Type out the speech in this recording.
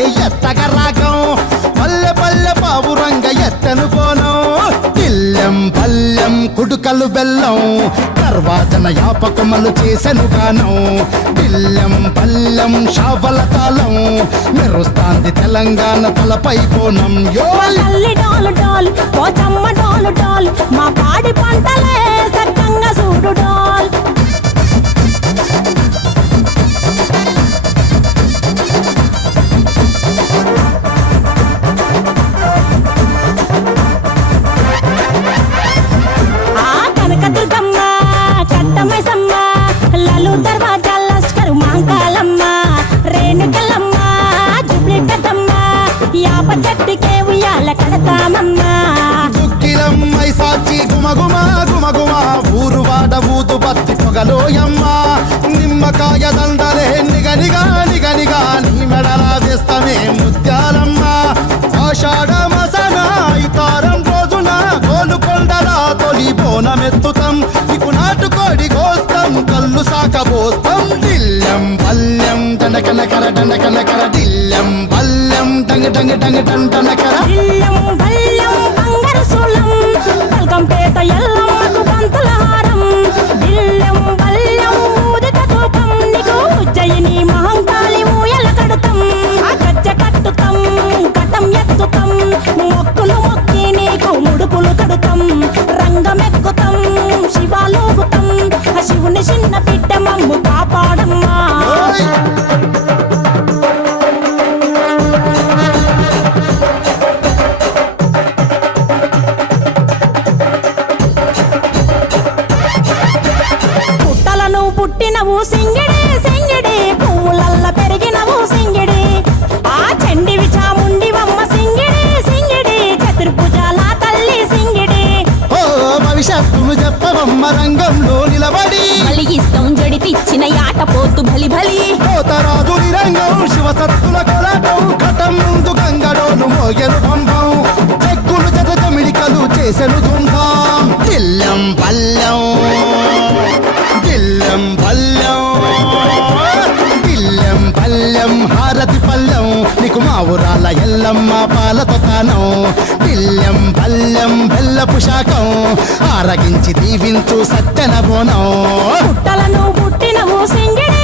ఎత్తగ రాగం పల్లె పల్లె పావురంగ ఎత్తను కోనం ఇల్లెం పల్లెం కుడుకలు బెల్లం. తర్వాతన యాపకమలు చేసెను గానం. ఇల్లెం పల్లెం షావల తాళం. మెరుస్తాంది తెలంగాణ తలపై కోణం. యో యాప చెట్టుకే ఉయ్యాల కడతామమ్మా దుక్కిలం సాచి గుమగుమ గుమగుమ ఊరు వాడ ఊదు పత్తి పొగలోయమ్మ. నిమ్మకాయ దండలే నిగనిగా నిగనిగా నీ మెడలా వేస్తామే ముత్యాలమ్మ. ఆషాఢ మసన ఇతారం రోజున గోలుకొండల తొలి బోనమెత్తుతాం. నీకు నాటుకోడి కోస్తాం కళ్ళు సాకబోస్తాం దిల్లం పల్లెం దండకనకర దండకనకర దిల్లం పల్లెం. నీకు ముడుపులు కడుతాం. రంగమెక్కుతాం శివాలోగుతాం ఆ శివుని చిన్న బిడ్డ మమ్ము కాపాడమ్మా. పుట్టినవు సింగిడి సింగిడి. పువ్వులల్ల పెరిగినవు సింగిడి. ఆ చండివి చాముండివమ్మ సింగిడి సింగిడి. చతుర్భుజాల తల్లి సింగిడి. ఓ భవిష్యత్తును చెప్పవమ్మ రంగంలో నిలబడి. బలిగిస్తాం జడితిచ్చిన యాట పోతు బలి బలి. పోతరాజు రంగం శివసత్తుల కొలటం కటం ముందు గంగడోను మోగెను పంపం. చెక్కులు జత జమిడికలు చేసెను తుంభం దిల్లం పల్లెం మా ఊరాల ఎల్లమ్మ పాలతో తానం. బిల్లం పల్లెం బెల్లపు శాఖం ఆరగించి దీవించు సత్యన బోనం. పుట్టలను పుట్టినము సింగిడి